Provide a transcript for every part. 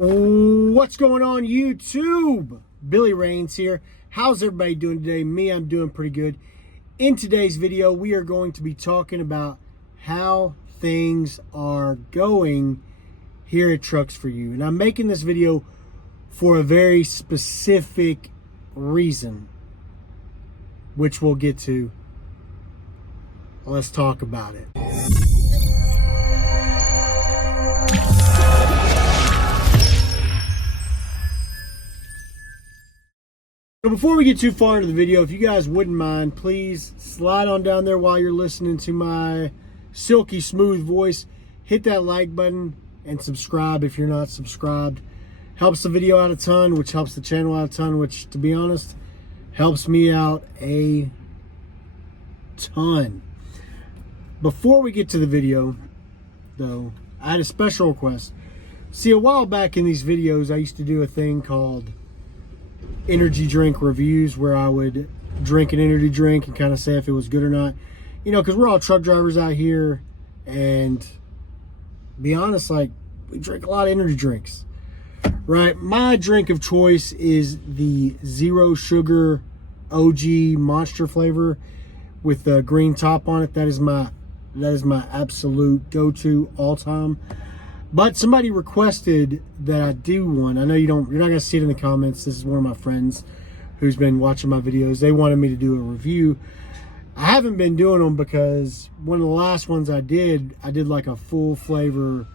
What's going on, YouTube? Billy Rains here. How's everybody doing today? I'm doing pretty good. In today's video, we are going to be talking about how things are going here at Trucks For You. And I'm making this video for a very specific reason, which we'll get to. Let's talk about it. So before we get too far into the video, if you guys wouldn't mind, please slide on down there while you're listening to my silky smooth voice. Hit that like button and subscribe if you're not subscribed. Helps the video out a ton, which helps the channel out a ton, which, to be honest, helps me out a ton. Before we get to the video, though, I had a special request. See, a while back in these videos, I used to do a thing called energy drink reviews, where I would drink an energy drink and kind of say if it was good or not. You know, because we're all truck drivers out here, and be honest, like, we drink a lot of energy drinks, right? My drink of choice is the zero sugar OG Monster flavor with the green top on it. That is my absolute go-to all time. But somebody requested that I do one. I know you're not going to see it in the comments. This is one of my friends who's been watching my videos. They wanted me to do a review. I haven't been doing them because one of the last ones I did like a full flavor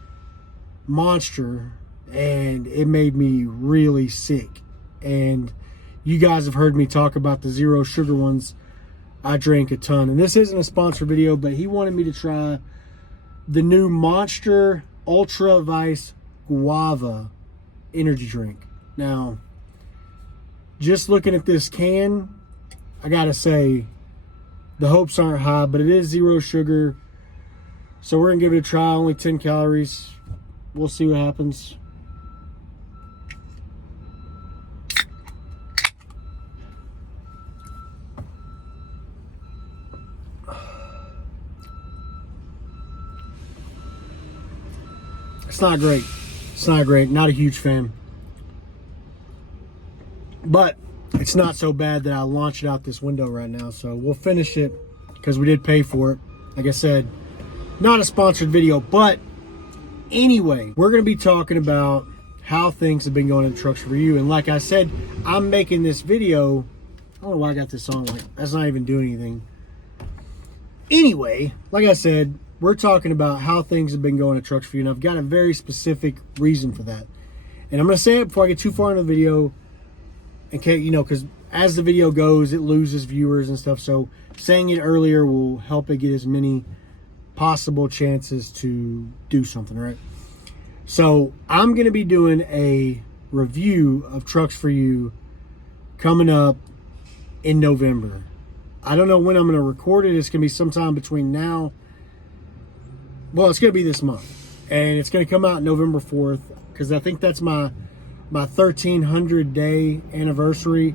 Monster, and it made me really sick. And you guys have heard me talk about the zero sugar ones. I drank a ton. And this isn't a sponsored video, but he wanted me to try the new Monster Ultra Vice Guava energy drink. Now, just looking at this can, I gotta say, the hopes aren't high, but it is zero sugar. So we're gonna give it a try. Only 10 calories. We'll see what happens. It's not great. It's not great. Not a huge fan. But it's not so bad that I launch it out this window right now. So we'll finish it because we did pay for it. Like I said, not a sponsored video. But anyway, we're going to be talking about how things have been going at Trucks For You. And like I said, I'm making this video. I don't know why I got this on. Like, that's not even doing anything. Anyway, like I said, we're talking about how things have been going at Trucks For You, and I've got a very specific reason for that. And I'm going to say it before I get too far into the video, in case, you know, because as the video goes, it loses viewers and stuff. So saying it earlier will help it get as many possible chances to do something, right? So I'm going to be doing a review of Trucks For You coming up in November. I don't know when I'm going to record it. It's going to be sometime between now. Well, it's going to be this month, and it's going to come out November 4th, because I think that's my 1,300 day anniversary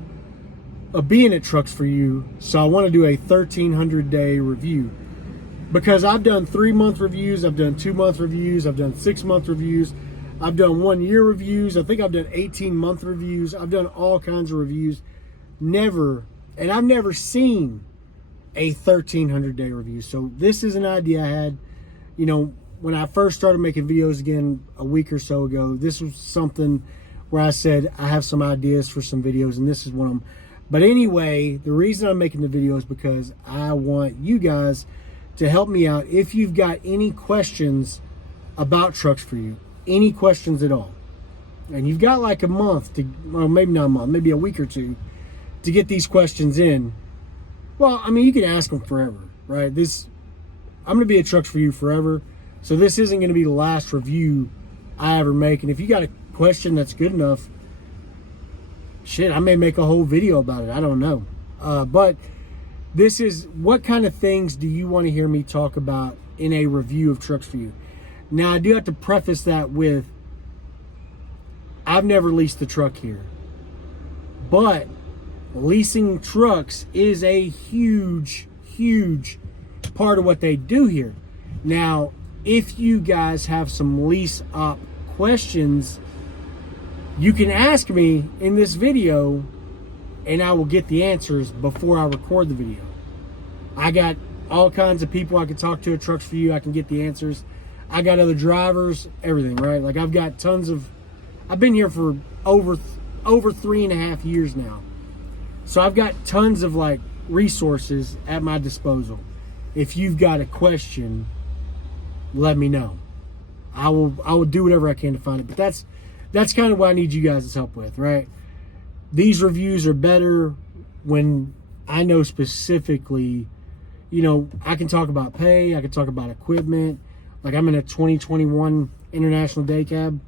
of being at Trucks For You. So I want to do a 1,300 day review, because I've done 3-month reviews, I've done 2-month reviews, I've done 6-month reviews, I've done 1-year reviews, I think I've done 18-month reviews, I've done all kinds of reviews. I've never seen a 1,300 day review. So this is an idea I had. You know, when I first started making videos again a week or so ago, this was something where I said I have some ideas for some videos, and this is one of them. But anyway, the reason I'm making the video is because I want you guys to help me out. If you've got any questions about Trucks For You, any questions at all, and you've got like a month to, well, maybe not a month, maybe a week or two to get these questions in. Well, I mean, you can ask them forever, right? I'm going to be at Trucks For You forever, so this isn't going to be the last review I ever make. And if you got a question that's good enough, shit, I may make a whole video about it. I don't know. But this is, what kind of things do you want to hear me talk about in a review of Trucks For You? Now, I do have to preface that with, I've never leased the truck here. But leasing trucks is a huge, huge part of what they do here. Now, if you guys have some lease op questions, You can ask me in this video and I will get the answers before I record the video. I got all kinds of people I can talk to at Trucks For You. I can get the answers. I got other drivers, everything, right? Like I've got tons of, I've been here for over 3.5 years now. So I've got tons of like resources at my disposal. If you've got a question, let me know. I will do whatever I can to find it. But that's kind of what I need you guys' help with, right? These reviews are better when I know specifically, you know, I can talk about pay, I can talk about equipment. Like I'm in a 2021 International Day Cab.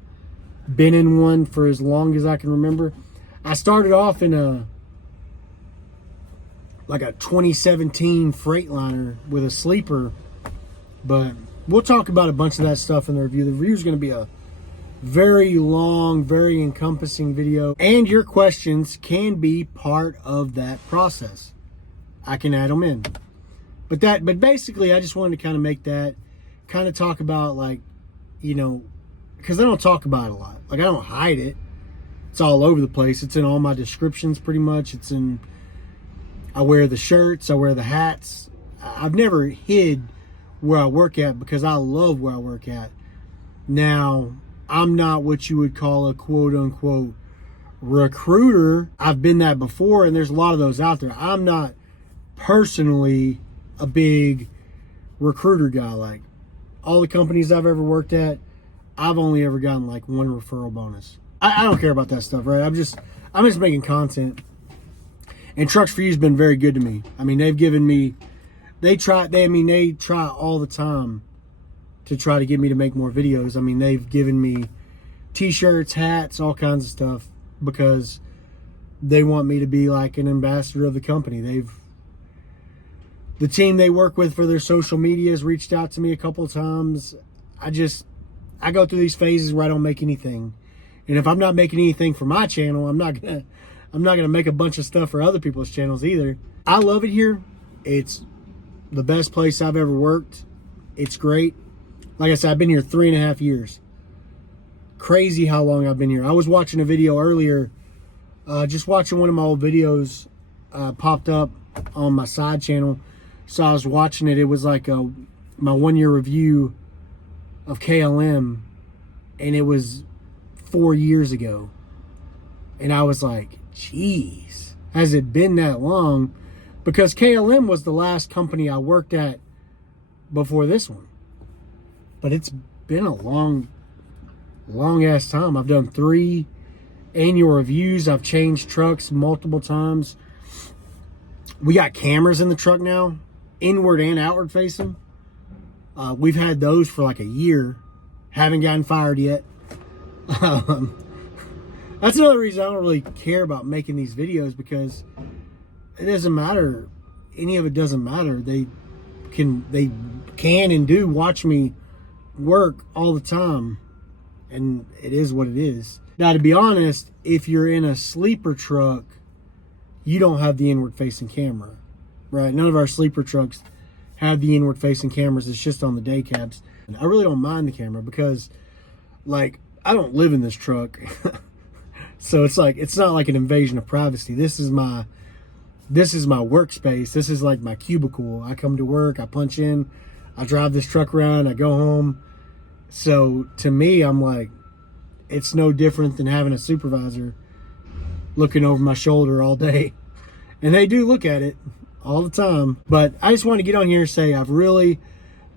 Been in one for as long as I can remember. I started off in a 2017 Freightliner with a sleeper, but we'll talk about a bunch of that stuff in the review. The review is going to be a very long, very encompassing video, and your questions can be part of that process. I can add them in, but basically I just wanted to kind of make that, kind of talk about, like, you know, because I don't talk about it a lot. Like I don't hide it. It's all over the place. It's in all my descriptions pretty much. It's in, I wear the shirts, I wear the hats. I've never hid where I work at because I love where I work at. Now, I'm not what you would call a quote unquote recruiter. I've been that before, and there's a lot of those out there. I'm not personally a big recruiter guy. Like all the companies I've ever worked at, I've only ever gotten like one referral bonus. I don't care about that stuff, right? I'm just making content. And Trucks For You has been very good to me. I mean, they've given me, they try all the time to try to get me to make more videos. I mean, they've given me t-shirts, hats, all kinds of stuff because they want me to be like an ambassador of the company. The team they work with for their social media has reached out to me a couple of times. I go through these phases where I don't make anything. And if I'm not making anything for my channel, I'm not gonna make a bunch of stuff for other people's channels either. I love it here. It's the best place I've ever worked. It's great. Like I said, I've been here 3.5 years. Crazy how long I've been here. I was watching a video earlier, just watching one of my old videos popped up on my side channel. So I was watching it. It was like my 1-year review of KLM, and it was 4 years ago. And I was like, geez, has it been that long? Because KLM was the last company I worked at before this one. But it's been a long ass time. I've done 3 annual reviews. I've changed trucks multiple times. We got cameras in the truck now, inward and outward facing. We've had those for like a year. Haven't gotten fired yet. That's another reason I don't really care about making these videos, because it doesn't matter. Any of it doesn't matter. They can and do watch me work all the time, and it is what it is. Now, to be honest, if you're in a sleeper truck, you don't have the inward facing camera, right? None of our sleeper trucks have the inward facing cameras. It's just on the day cabs. And I really don't mind the camera because, like, I don't live in this truck. So it's like, it's not like an invasion of privacy. This is my workspace. This is like my cubicle. I come to work, I punch in, I drive this truck around, I go home. So to me, I'm like, it's no different than having a supervisor looking over my shoulder all day. And they do look at it all the time. But I just want to get on here and say I've really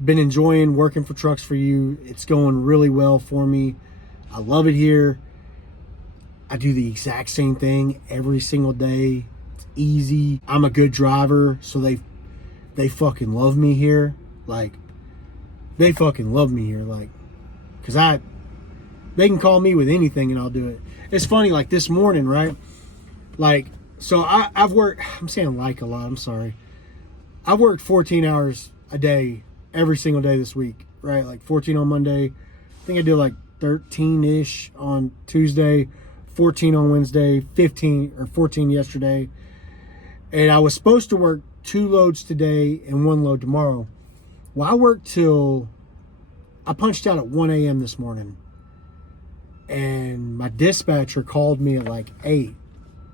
been enjoying working for Trucks For You. It's going really well for me. I love it here. I do the exact same thing every single day. It's easy. I'm a good driver, so they fucking love me here. Like, they fucking love me here. Like, because they can call me with anything and I'll do it. It's funny, like this morning, right? Like, so I've worked, I'm saying like a lot, I'm sorry. I've worked 14 hours a day every single day this week, right? Like 14 on Monday. I think I did like 13-ish on Tuesday, 14 on Wednesday, 15 or 14 yesterday. And I was supposed to work 2 loads today and 1 load tomorrow. Well, I punched out at 1 a.m. this morning. and my dispatcher called me at like 8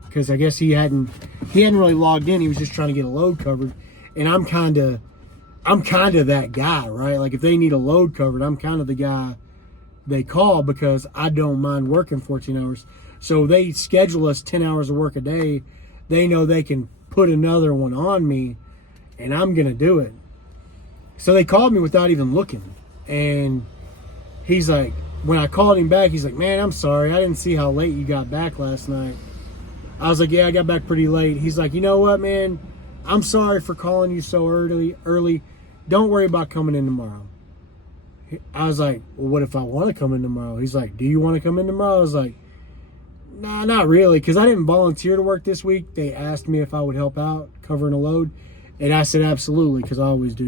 because I guess he hadn't really logged in. He was just trying to get a load covered, and I'm kind of that guy, right? Like if they need a load covered, I'm kind of the guy they call because I don't mind working 14 hours. So they schedule us 10 hours of work a day. They know they can put another one on me, and I'm gonna do it. So they called me without even looking, and he's like, when I called him back, he's like, man, I'm sorry, I didn't see how late you got back last night. I was like, yeah, I got back pretty late. He's like, you know what, man, I'm sorry for calling you so early. Don't worry about coming in tomorrow. I was like, well, what if I want to come in tomorrow? He's like, do you want to come in tomorrow? I was like, nah, not really, because I didn't volunteer to work this week. They asked me if I would help out covering a load, and I said absolutely, because I always do.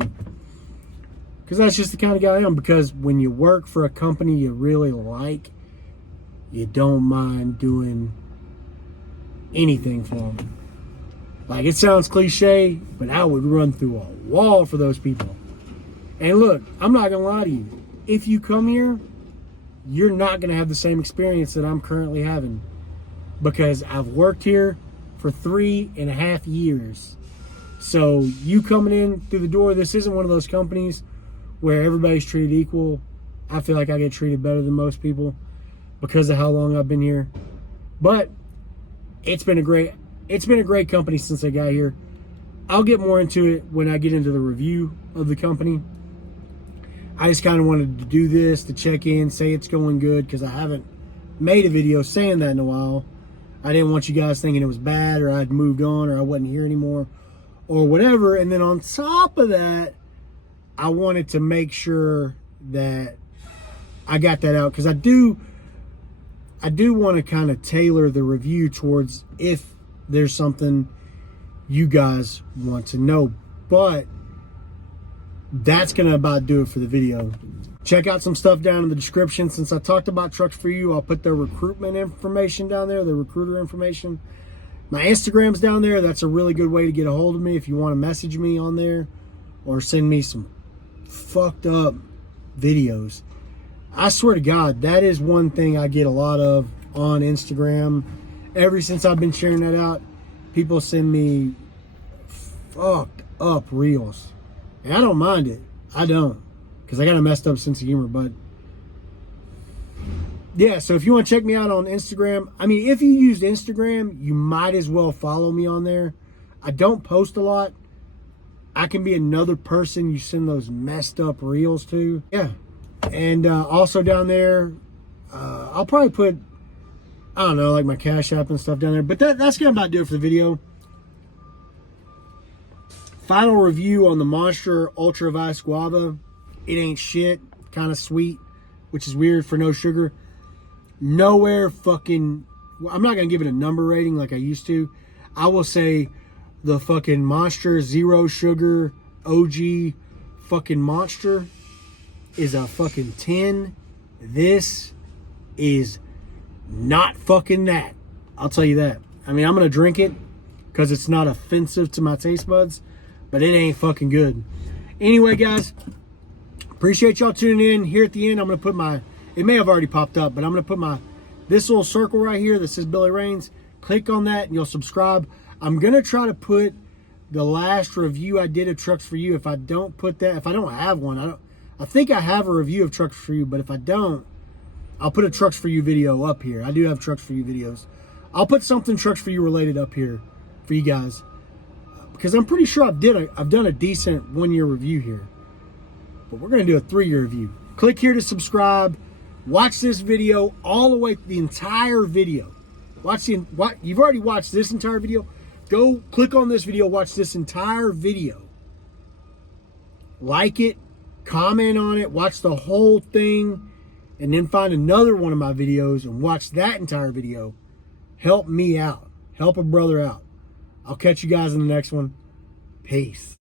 Because that's just the kind of guy I am. Because when you work for a company you really like, you don't mind doing anything for them. Like, it sounds cliche, but I would run through a wall for those people. And look, I'm not going to lie to you. If you come here, you're not going to have the same experience that I'm currently having. Because I've worked here for 3.5 years. So you coming in through the door, this isn't one of those companies where everybody's treated equal. I feel like I get treated better than most people because of how long I've been here. But it's been a great company since I got here. I'll get more into it when I get into the review of the company. I just kind of wanted to do this to check in, say it's going good, because I haven't made a video saying that in a while. I didn't want you guys thinking it was bad, or I'd moved on, or I wasn't here anymore, or whatever. And then on top of that, I wanted to make sure that I got that out, because I do want to kind of tailor the review towards if there's something you guys want to know. But that's going to about do it for the video. Check out some stuff down in the description. Since I talked about Trucks For You, I'll put their recruitment information down there, the recruiter information. My Instagram's down there. That's a really good way to get a hold of me if you want to message me on there or send me some fucked up videos. I swear to God, that is one thing I get a lot of on Instagram. Ever since I've been sharing that out, people send me fucked up reels. And I don't mind it. I don't. Because I got a messed up sense of humor. But yeah, so if you want to check me out on Instagram, I mean, if you used Instagram, you might as well follow me on there. I don't post a lot. I can be another person you send those messed up reels to. Yeah. And also down there, I'll probably put, I don't know, like my Cash App and stuff down there. But that's going to about do it for the video. Final review on the Monster Ultra Vice Guava. It ain't shit. Kind of sweet, which is weird for no sugar. Nowhere fucking... I'm not going to give it a number rating like I used to. I will say the fucking Monster Zero Sugar OG fucking Monster is a fucking 10. This is not fucking that. I'll tell you that. I mean, I'm going to drink it because it's not offensive to my taste buds, but it ain't fucking good. Anyway, guys, appreciate y'all tuning in. Here at the end, I'm going to put my, it may have already popped up, but I'm going to put my, this little circle right here that says Billy Rains. Click on that and you'll subscribe. I'm going to try to put the last review I did of Trucks For You. If I don't put that, if I don't have one, I think I have a review of Trucks For You, but if I don't, I'll put a Trucks For You video up here. I do have Trucks For You videos. I'll put something Trucks For You related up here for you guys, because I'm pretty sure I've done a decent 1-year review here. But we're going to do a 3-year review. Click here to subscribe. Watch this video all the way, the entire video. You've already watched this entire video. Go click on this video, watch this entire video. Like it, comment on it, watch the whole thing, and then find another one of my videos and watch that entire video. Help me out. Help a brother out. I'll catch you guys in the next one. Peace.